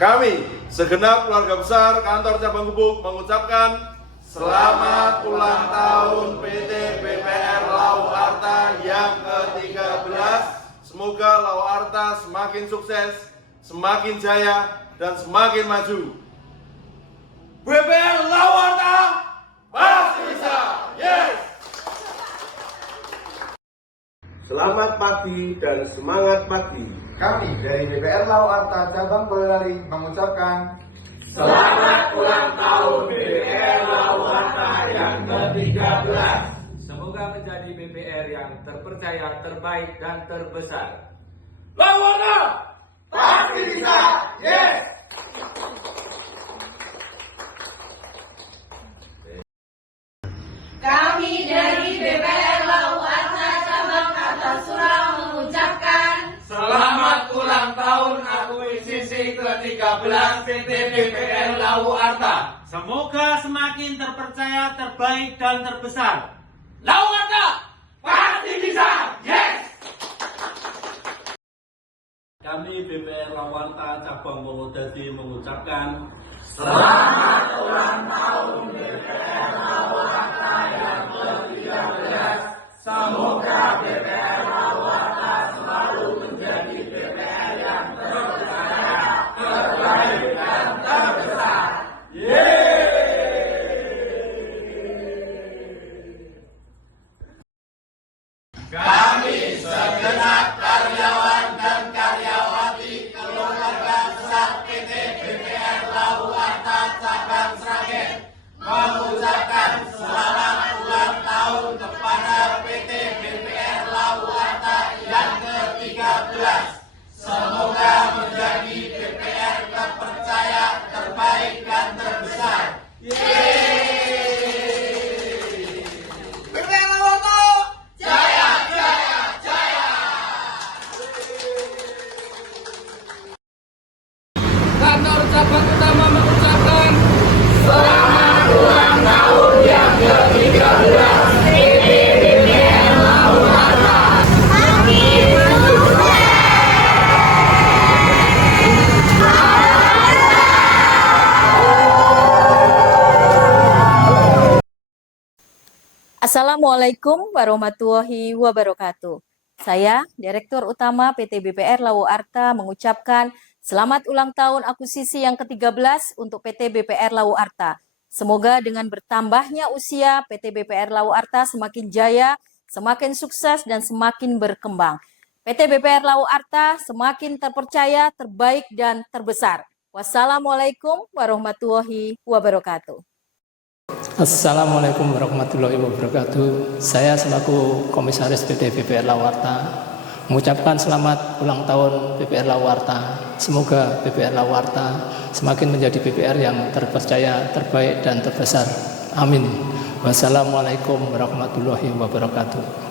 Kami, segenap keluarga besar kantor cabang Gubuk mengucapkan selamat ulang tahun PT BPR Lau Arta yang ke-13. Semoga Lau Arta semakin sukses, semakin jaya, dan semakin maju. BPR Lau Arta pasti bisa, yes! Selamat pagi dan semangat pagi. Kami dari BPR Lau Arta Cabang Boyolali mengucapkan selamat ulang tahun BPR Lau Arta yang ke-13. Semoga menjadi BPR yang terpercaya, terbaik, dan terbesar. Lau Arta pasti bisa, yes! Kami dari BPR Lau Arta Cabang Kartasura mengucapkan Selamat ulang tahun akuisisi ke-13 PT BPR Lau Arta. Semoga semakin terpercaya, terbaik, dan terbesar. Lau Arta pasti bisa, yes! Kami BPR Lau Arta Cabang Purwodadi mengucapkan Selamat ulang tahun BPR Lau Arta yang ke-13. Semoga BPR Lau Arta selalu menjadi BPR yang terpercaya, terbaik, dan terbesar. Kami segenap karyawan dan karyawati keluarga besar PT BPR Lau Arta Cabang Sragen mengucapkan selamat ulang tahun kepada PT BPR Lau Arta yang ke-13. Semoga menjadi BPR terpercaya, terbaik, dan terbesar. BPR Lau Arta jaya, jaya, jaya! kantor cabang utama mengucapkan Selamat ulang tahun yang ke-13 PT BPR Lau Arta. Assalamualaikum warahmatullahi wabarakatuh. Saya, Direktur Utama PT BPR Lau Arta mengucapkan selamat ulang tahun akuisisi yang ke-13 untuk PT BPR Lau Arta. Semoga dengan bertambahnya usia PT BPR Lau Arta semakin jaya, semakin sukses, dan semakin berkembang. PT BPR Lau Arta semakin terpercaya, terbaik, dan terbesar. Wassalamualaikum warahmatullahi wabarakatuh. Assalamualaikum warahmatullahi wabarakatuh. Saya selaku Komisaris PT BPR Lau Arta mengucapkan selamat ulang tahun BPR Lau Arta. Semoga BPR Lau Arta semakin menjadi BPR yang terpercaya, terbaik, dan terbesar. Amin. Wassalamualaikum warahmatullahi wabarakatuh.